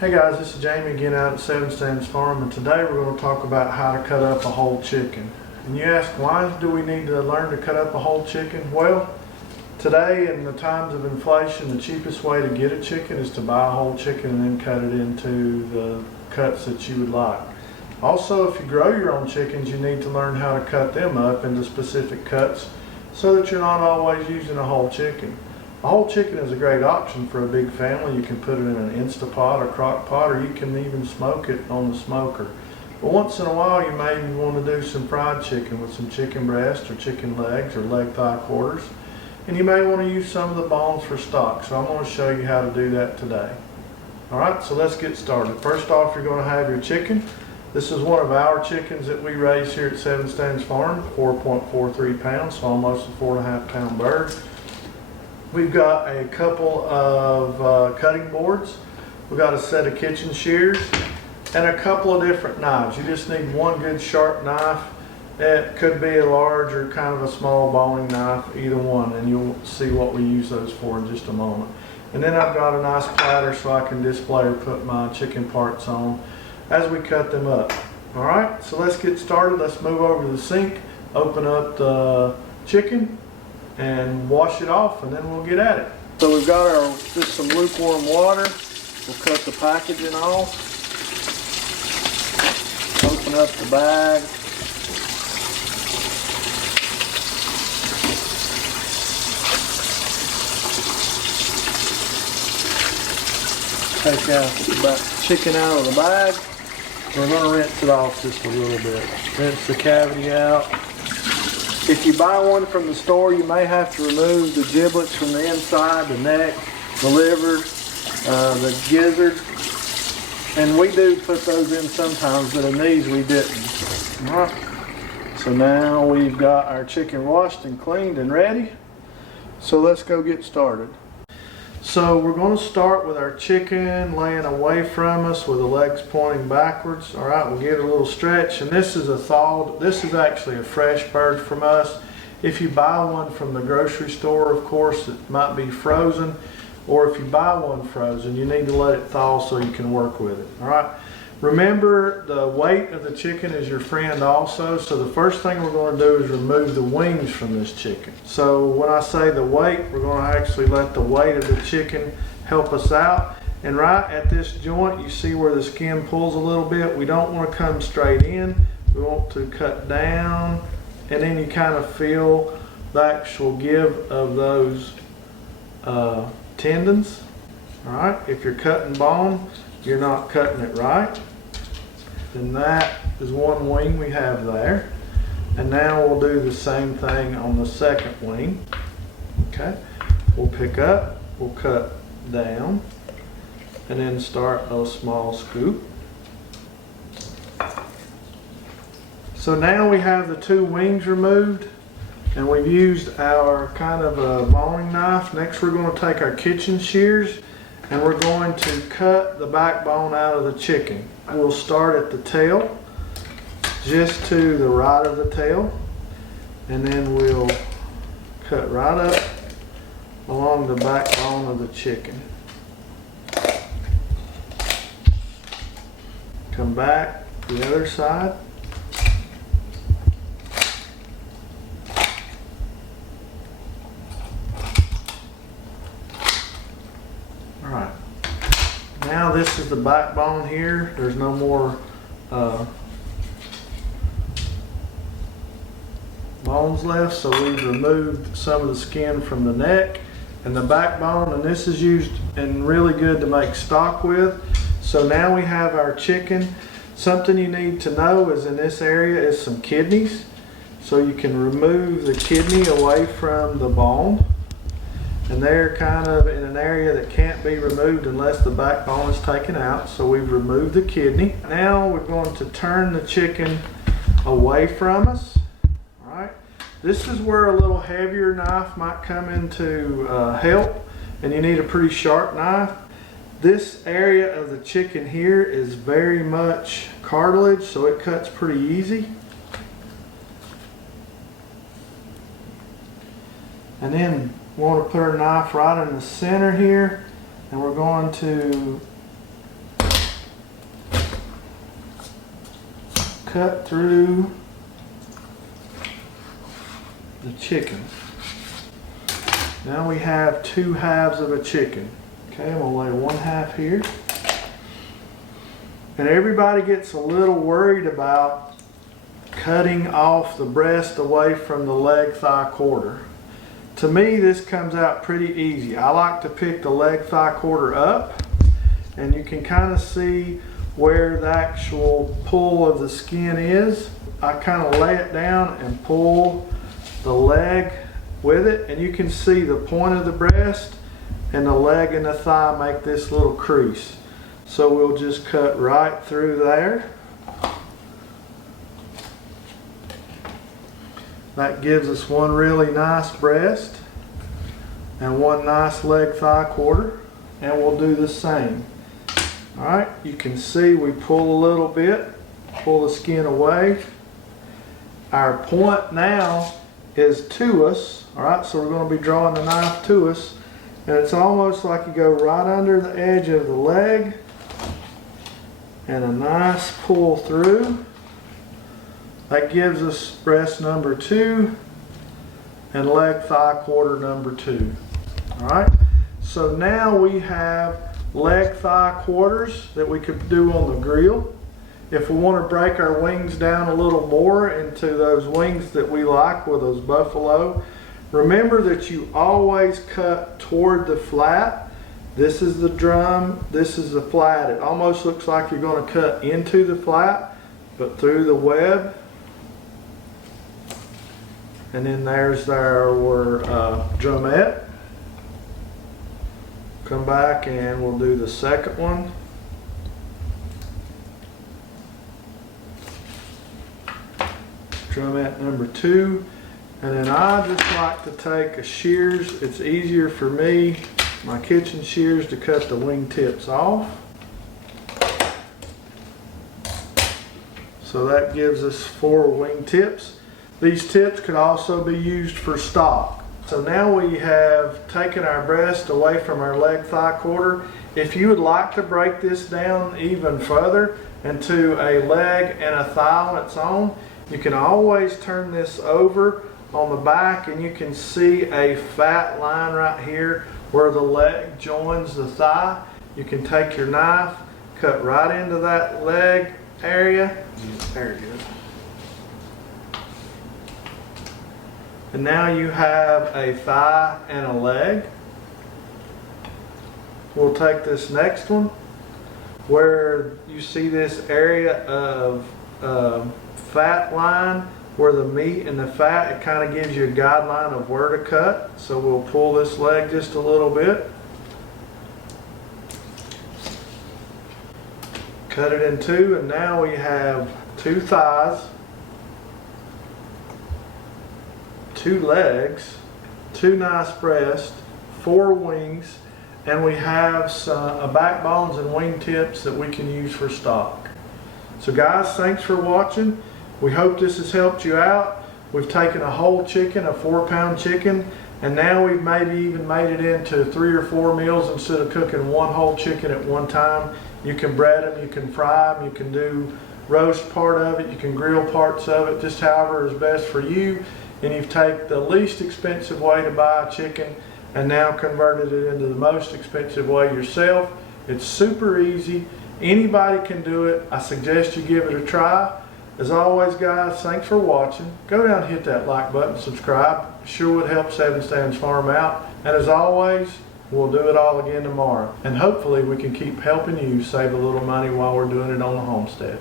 Hey guys, this is Jamie again out at Seven Stands Farm, and today we're going to talk about how to cut up a whole chicken. And you ask, why do we need to learn to cut up a whole chicken? Well, today in the times of inflation, the cheapest way to get a chicken is to buy a whole chicken and then cut it into the cuts that you would like. Also, if you grow your own chickens, you need to learn how to cut them up into specific cuts so that you're not always using a whole chicken. A whole chicken is a great option for a big family. You can put it in an Instapot or crock pot, or you can even smoke it on the smoker. But once in a while you may want to do some fried chicken with some chicken breast or chicken legs or leg thigh quarters. And you may want to use some of the bones for stock. So I'm going to show you how to do that today. Alright, so let's get started. First off, you're going to have your chicken. This is one of our chickens that we raise here at Seven Stands Farm, 4.43 pounds, so almost a 4.5 pound bird. We've got a couple of cutting boards. We've got a set of kitchen shears and a couple of different knives. You just need one good sharp knife. It could be a large or kind of a small boning knife, either one, and you'll see what we use those for in just a moment. And then I've got a nice platter so I can display or put my chicken parts on as we cut them up. Alright, so let's get started. Let's move over to the sink, open up the chicken, and wash it off, and then we'll get at it. So we've got just some lukewarm water. We'll cut the packaging off. Open up the bag. Take out the chicken out of the bag. We're going to rinse it off just a little bit. Rinse the cavity out. If you buy one from the store, you may have to remove the giblets from the inside, the neck, the liver, the gizzard. And we do put those in sometimes, but in these we didn't. All right. So now we've got our chicken washed and cleaned and ready. So let's go get started. So we're going to start with our chicken laying away from us with the legs pointing backwards. All right, we'll give it a little stretch. And this is this is actually a fresh bird from us. If you buy one from the grocery store, of course, it might be frozen. Or if you buy one frozen, you need to let it thaw so you can work with it. All right. Remember, the weight of the chicken is your friend also, so the first thing we're going to do is remove the wings from this chicken. So when I say the weight, we're going to actually let the weight of the chicken help us out. And right at this joint, you see where the skin pulls a little bit. We don't want to come straight in. We want to cut down, and then you kind of feel the actual give of those tendons. All right, if you're cutting bone, you're not cutting it right. Then that is one wing we have there. And now we'll do the same thing on the second wing. Okay, we'll pick up, we'll cut down, and then start a small scoop. So now we have the two wings removed, and we've used our kind of a boning knife. Next we're going to take our kitchen shears, and we're going to cut the backbone out of the chicken. We'll start at the tail, just to the right of the tail, and then we'll cut right up along the backbone of the chicken. Come back to the other side. Alright, now this is the backbone here. There's no more bones left, so we've removed some of the skin from the neck and the backbone, and this is used and really good to make stock with. So now we have our chicken. Something you need to know is in this area is some kidneys, so you can remove the kidney away from the bone. And they're kind of in an area that can't be removed unless the backbone is taken out. So we've removed the kidney. Now we're going to turn the chicken away from us. All right. This is where a little heavier knife might come into help, and you need a pretty sharp knife. This area of the chicken here is very much cartilage, so it cuts pretty easy. And then we want to put our knife right in the center here, and we're going to cut through the chicken. Now we have 2 halves of a chicken. Okay, I'm gonna lay 1 half here. And everybody gets a little worried about cutting off the breast away from the leg thigh quarter. To me, this comes out pretty easy. I like to pick the leg thigh quarter up, and you can kind of see where the actual pull of the skin is. I kind of lay it down and pull the leg with it, and you can see the point of the breast and the leg and the thigh make this little crease. So we'll just cut right through there. That gives us one really nice breast and one nice leg thigh quarter, and we'll do the same. All right, you can see we pull a little bit, pull the skin away. Our point now is to us. All right, so we're going to be drawing the knife to us, and it's almost like you go right under the edge of the leg and a nice pull through. That gives us breast number 2 and leg thigh quarter number 2. All right, so now we have leg thigh quarters that we could do on the grill. If we want to break our wings down a little more into those wings that we like with those buffalo, remember that you always cut toward the flat. This is the drum, this is the flat. It almost looks like you're going to cut into the flat, but through the web. And then there's our drumette. Come back and we'll do the second one. Drumette number 2. And then I just like to take a shears. It's easier for me, my kitchen shears, to cut the wing tips off. So that gives us 4 wing tips. These tips could also be used for stock. So now we have taken our breast away from our leg thigh quarter. If you would like to break this down even further into a leg and a thigh on its own, you can always turn this over on the back, and you can see a fat line right here where the leg joins the thigh. You can take your knife, cut right into that leg area. There it is. And now you have a thigh and a leg. We'll take this next one where you see this area of fat line where the meat and the fat, it kind of gives you a guideline of where to cut. So we'll pull this leg just a little bit. Cut it in 2, and now we have 2 thighs, 2 legs, 2 nice breasts, 4 wings, and we have some backbones and wing tips that we can use for stock. So guys, thanks for watching. We hope this has helped you out. We've taken a whole chicken, a 4-pound chicken, and now we've maybe even made it into 3 or 4 meals instead of cooking one whole chicken at one time. You can bread them, you can fry them, you can do roast part of it, you can grill parts of it, just however is best for you. And you've taken the least expensive way to buy a chicken and now converted it into the most expensive way yourself. It's super easy. Anybody can do it. I suggest you give it a try. As always, guys, thanks for watching. Go down and hit that like button, subscribe. Sure would help 7 Stands Farm out. And as always, we'll do it all again tomorrow. And hopefully we can keep helping you save a little money while we're doing it on the homestead.